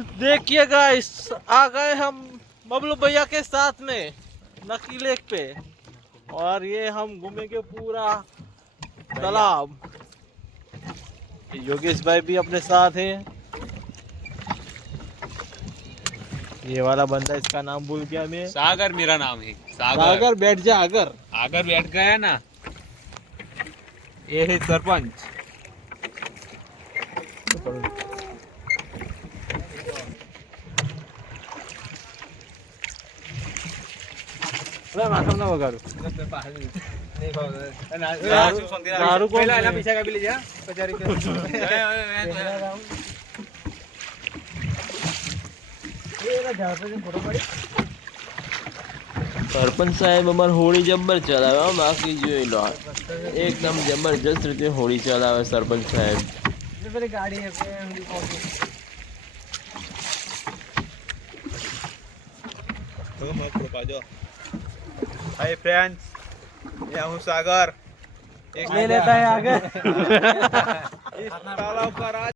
देखिए गाइस, आ गए हम बबलू भैया के साथ में नकी लेक पे, और ये हम घूमेंगे पूरा तालाब। योगेश भाई भी अपने साथ है। ये वाला बंदा, इसका नाम भूल गया मैं। सागर मेरा नाम है। सागर बैठ जा। अगर आगर बैठ गया ना, ये है सरपंच। माथम ना वगारू સરપંચ સાહેબ અમાર હોળી જબ્બર ચલાવે, બાકી જોઈ લો એકદમ જબરજસ્ત રીતે હોળી ચલાવે સરપંચ સાહેબ. हाय फ्रेंड्स, मैं हूँ सागर. ले लेता है आगे। इस तालाब का राज